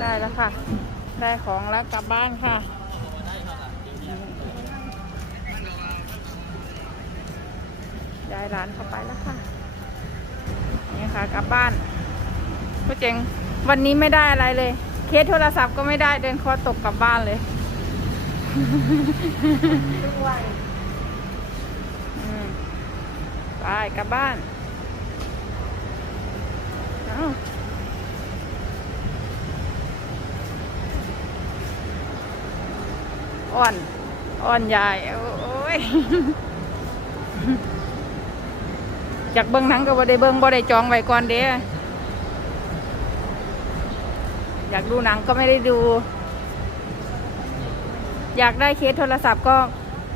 ได้แล้วค่ะ ได้ของแล้วกลับบ้านค่ะ ย้ายร้านเข้าไปแล้วค่ะ นี่ค่ะกลับบ้านก็เจ๋งวันนี้ไม่ได้อะไรเลย เคสโทรศัพท์ก็ไม่ได้เดินคอตกกลับบ้านเลยไปกลับบ้านเอ้า อ่อนอ่อนยายโอ้ยอยากเบิ้งหนังก็บ่ได้เบิ้งบ่ได้จองไว้ก่อนเด้อยากดูหนังก็ไม่ได้ดู อยากได้เคสโทรศัพท์ก็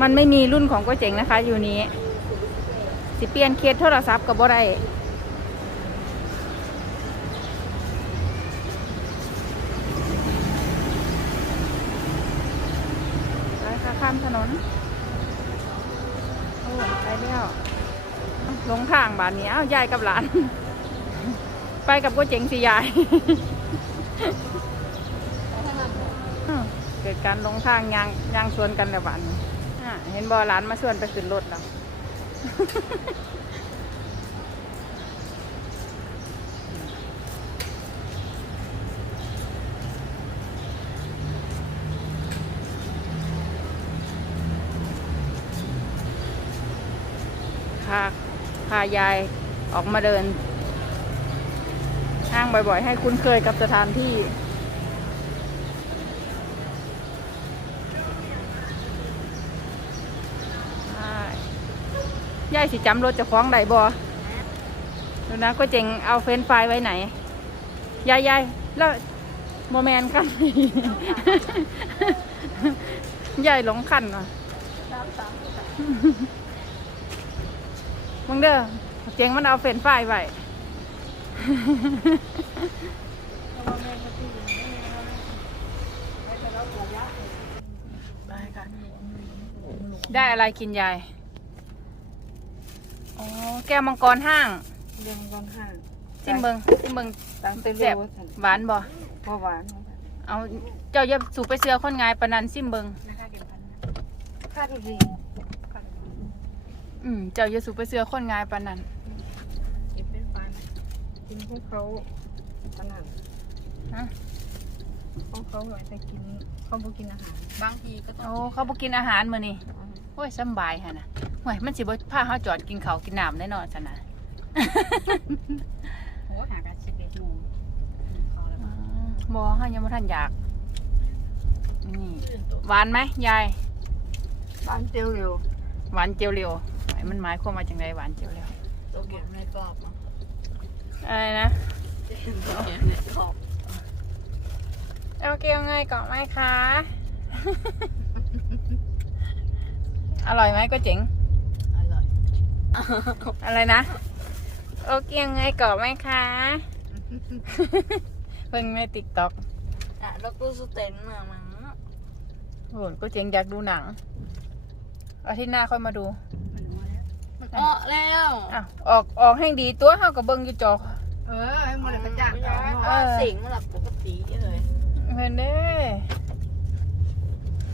มันไม่มีรุ่นของก็เจ๋งนะคะ อยู่นี้ สิเปลี่ยนเคสโทรศัพท์ก็บ่ได้ไปค่ะข้ามถนนโอ้ไปแล้วหลงทางบ้านนี้อ้าวยายกับหลาน ไปกับก็เจ๋งสิยายอ้าวเกิดการหลงทางยางยางชวนกันแล้วบ้านนี้อ่าเห็นบอหลานมาชวนไปขึ้นรถแล้วายายออกมาเดิน ห้างบ่อยๆ ให้คุ้นเคยกับสถานที่ ยายสิจำรถจะคล้องใดบอดูนะก็เจ๋งเอาเฟรนช์ฟไว้ไหน ยายยายแล้วโมแมนกันยายหลงคันว่ะ มึงเด้อเจ๋งมันเอาเฟรนช์ฟรายไว้ได้ค่ะได้อะไรกินยาย อ๋อ แก้วมังกรห้าง เรื่องก่อนห้างซิมเบิงซิมเบิงตั้งแต่แซ่บรู้ว่าฉันหวานบ่พอหวานเอาเจ้าอย่าสูบไปเสือคนงายปานนันซิมเบิงนะคะเก็บพันค่าดูดี อืมเจ้าอย่าสูบไปเสือคนงายปานนันเก็บเป็นฟันกินพวกเขาขนาดฮะของเขาไว้แต่กินเขาบ่กินอาหาร บางทีก็ต้อโอ้งเขาบ่กินอาหารมื้อนี้โอ้ยสำบายฮะนะห่วยมันสิบ่พาเฮาจอดกินข้าวกินน้ำแน่นอนซะนะโอ้หากันสิบเอ็ดโมงเขาแล้วอ๋อบ่เฮายังบ่ทันอยาก นี่ หวานไหมยาย บ้านเตียวอยู่ หวานเจียวเร็วไหน มันหมายความว่าจังไดหวานเจียวเร็วตัวเก็บในกรอบอะอะไรนะตัวเก็บในกรอบเอาเกียวไงเกาะไหมคะ อร่อยไหมก็เจ๋ง อร่อย อะไรนะโอเกียวไงเกาะไหมคะเพิ่งในติ๊กต็อกอะแล้วก็สเต็นมามั้งโอ้ก็เจ๋งอยากดูหนังอาทิตย์หน้าค่อยมาดูมัน ออกแล้ว อะออกออกให้ดีตัวเฮากับเบิ้งอยู่จอเออให้มันกระจ่างเออสิงมันหลับปกติเลยเพื่อนเด้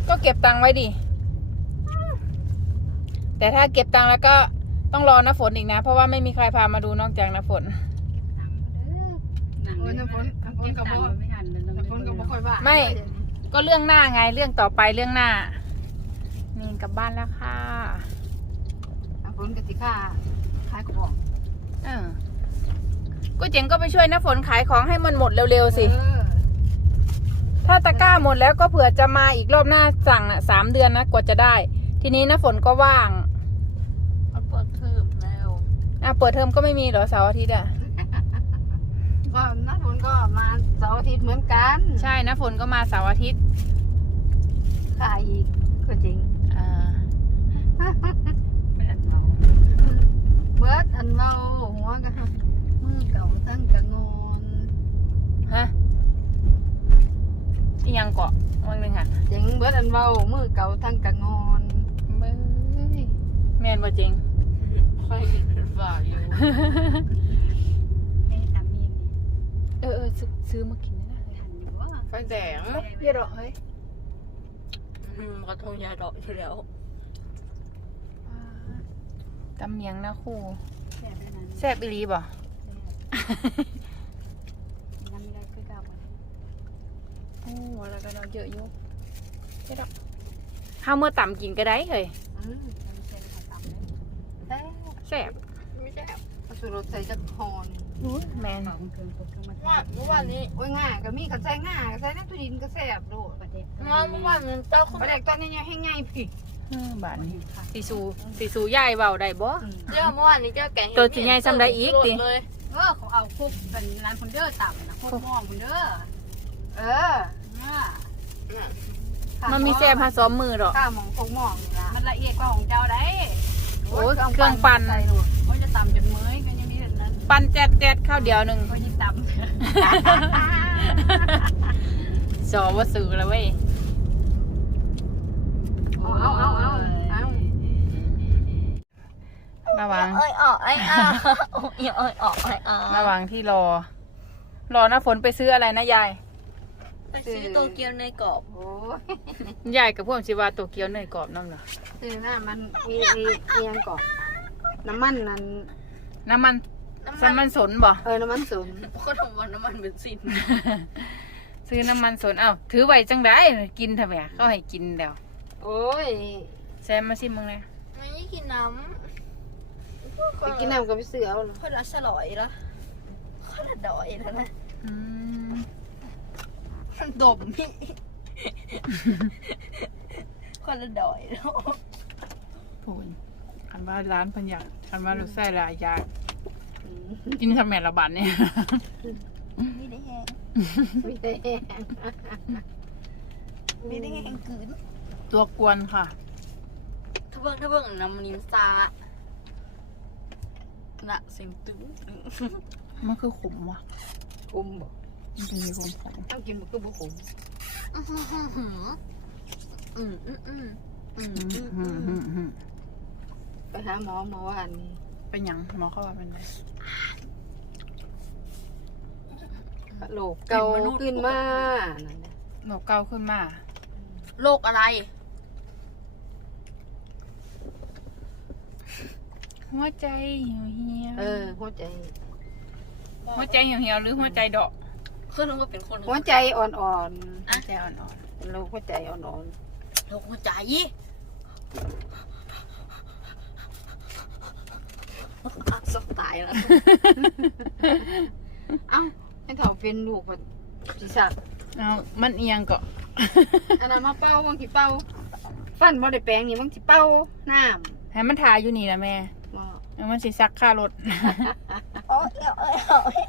ก็เก็บตังค์ไว้ดิ แต่ถ้าเก็บตังค์แล้วก็ต้องรอน้าฝนอีกนะ เพราะว่าไม่มีใครพามาดูนอกจากน้าฝนโอ้ยน้ำฝนน้ำฝนกับบ่ไม่ทันเลยน้ำฝนกับบ่ค่อยว่าไม่ ก็เรื่องหน้าไงเรื่องต่อไปเรื่องหน้า นี่กลับบ้านแล้วค่ะ น้ำฝนกับสิค่าขายกระบอกเออก็เจ๋งก็ไปช่วยน้าฝนขายของให้มันหมดเร็วๆสิ เออถ้าตะกร้าหมดแล้วก็เผื่อจะมาอีกรอบหน้าสั่งอะสามเดือนนะกว่าจะได้ ทีนี้น้าฝนก็ว่างมันเปิดเทอมแล้วอะเปิดเทอมก็ไม่มีเหรอเสาร์อาทิตย์อะ ก็น้ำฝนก็มาเสาร์อาทิตย์เหมือนกันใช่น้าฝนก็มาเสาร์อาทิตย์ขายอีกก็จริง อ่า เบิดอันเมาหัวกันมือเก่าตั้งกะงอนฮะอีหยังเกาะวันหนึ่งอะเจ๋งเบิดอันเมามือเก่าตั้งกะงอนเบ้ยแมนว่าจริง ค่อยเป็นฝ่าอยู่ไม่ทำมีเออเออซื้อซื้อมากินได้เลยทันอยู่ว่าไฟแดงเยอะดอกเฮ้ย อืมกระทงยาดอกอยู่แล้ว ตำเมียงนะครูแซ่บด้วยนะแซ่บอีหลีบ่ น้ำไม่ได้คือเก่าโอ้แล้วก็เราเยอะอยู่ใช่ดอกข้าวเมื่อต่ำกินก็ได้เฮ้ยอืมมันเส้นขาต่ำเลยแซ่บแซ่บไม่ใช่เอาสูตรรสใส่จักฮอนแมนมันเกินคนเข้ามาว่าเมื่อวานนี้โอ้ยง่ายก็มีกันใส่ง่ายก็ใส่น้ำตุดินก็แซ่บโลดประเด็นเมื่อวานนี้เจ้าคุณ ประเด็นตอนนี้ยังให้ง่ายผิดเออ บาทนี้สีสูสีสูใหญ่เบาได้บ่เจ้าเมื่อวานนี้เจ้าแกงเห็ดตัวสิใหญ่ซ้ำใดอีกติเลยเออเขาเอาคุกเป็นร้านคนเดอร์ต่ำนะคุกหม้อคนเดอร์เออน่ะมันมีแซ่บผสมมือดอกข้าวหมองคุกหม้อนี่ละมันละเอียดกว่าของเจ้าได้โอ้ยเครื่องปั่นใส่โลดโอ้ยจะต่ำจนเมื่อยก็ยังมีแบบนั้นปั้นแจ๊ดแจ๊ดข้าวเดียวหนึ่งโอ้ยจะต่ำสอว่าซื้อแล้วเว้ย เอาเอาเอาเอาเอา ระวังเอ้ยออกไอ้อะโอ้ยเอ้ยออกไอ้อะระวังที่รอ รอหน้าฝนไปซื้ออะไรนะยาย ไปซื้อโตเกียวในกรอบโอ้ยยายกับพวกสิว่าโตเกียวเนยกรอบน้ำเหรอคือน่ะมันมีมีมียังก่อนน้ำมันนั่นน้ำมันน้ำสันมัมันนสนบ่เออน้ำมันสูงเขาทำวันน้ำมันเบนซินซื้อน้ำมันสนเอ้าถือไว้จังได้กินทำไมเขาให้กินแล้วโอ้ยแซมมาชิมมึงเลยไม่ได้กินน้ ไปกินน้ำกับพี่เสือเอาเหรอำคนละฉลอยละคนละดอยแล้วนะอืมมันดมพี่คนละดอยแล้วโอ้ยคันว่าร้านเพันอยากคันว่ารสไส้หลายอยากอืมกินทำแม่ละบาทเนี่ยไม่ได้แห้งไม่ได้แห้งไม่ได้แห้งกืนตัวกวนค่ะ ถ้าเบิ่งถ้าเบิ่งน้ำมันนิมซา น่ะเสียงตึ้งตึ้งมันคือขมว่ะคุมบ่มันจะมีขมขมต้องกินมันคือบ่คุมอืมอืมอืมอืมอืมอือืมมอือืมมอืมไปหาหมอหมอวันนี้เป็นหยังหมอเข้าว่าเป็นไรโลกเก่าขึ้นมานั่นน่ะหนกเกาขึ้นมา โรคอะไร หัวใจเหี่ยวเหี่ยวเออ หัวใจ หัวใจเหี่ยวเหี่ยวหรือหัวใจดอกคือนึกว่าเป็นคนหัวใจอ่อนหัวใจอ่อนๆโรคหัวใจอ่อนโรคหัวใจสกตายแล้วๆเอ้าให้เขาเป็นลูกแบบศีรษะๆเอามันเอียงก็อันนั้นมาเป่าบางทีเป่าฟันบ่ได้แปรงนี่บางทีเป่าน้ให้มันทาอยู่นี่นะแม่ำบ่แล้วมันสิซักค่ารถ โอ้ยโอ้ยโอ้ย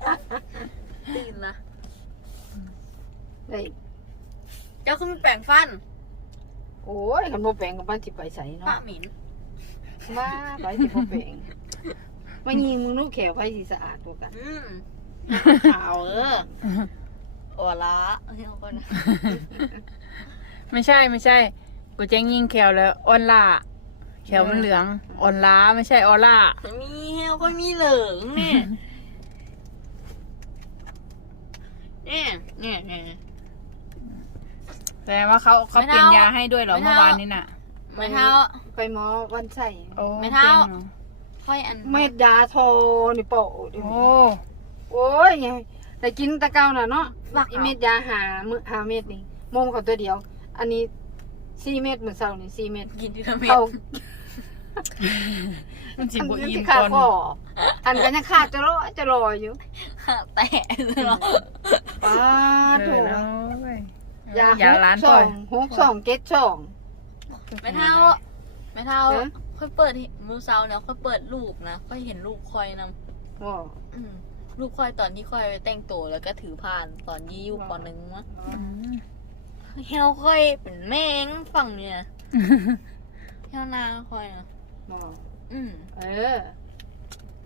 ตื่นละได้เจ้าคือมีแปรงฟันโอ้ยคันบ่แปรงกับบ้านสิไปใส่ป้าเนาะหมินว่าไปสิบ่แปรงมายิงมึงลูกแขวไปสิสะอาดกว่ากันอืมขาวเออโอ้ละเฮ้ยคนไม่ใช่ไม่ใช่ กูแจ้งยิงแขวแล้วออนล่า แขวมันเหลืองออนล้าไม่ใช่ออล่า มีเฮลก็มีเหลืองเนี่ยเนี่ยเนี่ยเนี่ยแต่ว่าเขาเขาไม่เปลี่ยนเท่ายยาให้ด้วยเหรอไม่เมื่เท่าอวานนี้น่ะไม่เท่า ไปหมอวันใส่โอ้ไม่เท่า ปลี่ยนหรอค่อยอันเม็ดยาโทนี่โปะดิโอ้โอ้ยไงแต่กินแตะเกาน่ะเนาะฝักอีเอาเม็ดยาหามือหาเม็ดนี่มมเขาตัวเดียว อันนี้ สี่เม็ดมื้อเช้านี่สี่เม็ดกินทีละเม็ดเขามันสิอันบ่นี้อิ่สิมขาก่อนคออันก็ยังขาดจะรอจะรออยู่แต่เนาะป้าเอถูอกแล้วเว้ยยาอยาร้านสก่ออนงหกสองเจ็ดสอง ไม่เท่าไม่เท่าฮะ ค่อยเปิดมือเซาเนี่ยค่อยเปิดรูปนะค่อยเห็นรูปคอยนำว่าอืมรูปคอยตอนที่คอยแต่งตัวแล้วก็ถือผ่านตอนยี่อยู่ปหนึ่งวะอืม เฮลคอยเป็นแมงฝั่งเนี่ยเฮลนาคอยนะว่าอืมเออ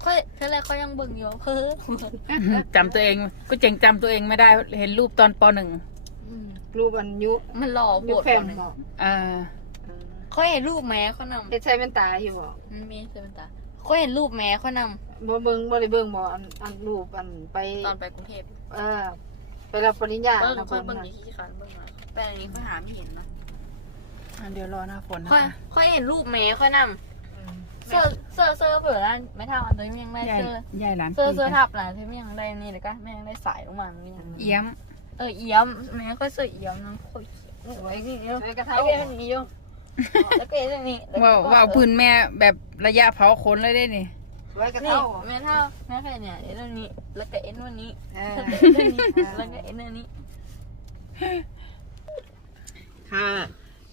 ค่อยเท่าไรเขายังเบิ่งอยู่เพ้อจำตัวเองกูเจ๋งจำตัวเองไม่ได้เห็นรูปตอนปหนึ่งอืมรูปอันยุมันหล่อโบยุดแฟมหนึ่งบอกเออเออค่อยเห็นรูปแม้เขานำเฮ็ดใช้เป็นตาอยู่บ่มันมีเซเป็นตาค่อยเห็นรูปแม้เขานบ่เบิ่งบ่ได้เบิ่งบ่อันอันรูปอันไปำตอนไปกรุงเทพเออไปรับปริญญาเบิ้งนะค่อยเบิ่เบิ้งงนะอีกทีคันเบิ้งมา แต่อันนี้ค่อยหาไม่เห็นนะอะเดี๋ยวรอหน้าฝนนะค่อยคะค่อยเห็นรูปเมย์ค่อยนำเสื้อเสื้อเสื้อเผื่อแล้วไม่เท่าอันนี้ยังได้ยายเสื้อยายร้านเสื้อเสื้อคุยกันทับนะที่ไม่ยังได้นี่เลยก็ไม่ยังได้สายลงมาไม่ยังเอี้ยมเออเอี้ยมแม่ก็เสื้อเอี้ยมนะค่อยสวยนี่เยอะไปกระแล้เท่าวก็อันนี้อยู่แล้วก็อันนี้ว่าวว่าวพื้นแม่แบบระยะเผาขนเลยได้นี่ไว้กระนี่เท่าแม่เท่าแม่แค่เนี่ยเอ็นอันนี้แล้วก็เอ็นวันนี้เออแล้วก็เอ็นอันนี้ ค่ะ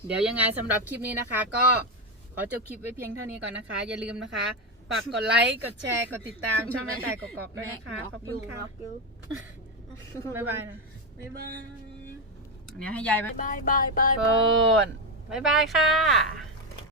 เดี๋ยวยังไงสำหรับคลิปนี้นะคะ ก็ขอจบคลิปไว้เพียงเท่านี้ก่อนนะคะ อย่าลืมนะคะฝากกดไลค์กดแชร์กดติดตามช่องแม่แต่กอกๆด้วยนะคะขอบคุณค่ะบ๊ายบายนะบ๊ายบายเดี๋ยวให้ยายไปบายบายบายโกนบ๊ายบายค่ะ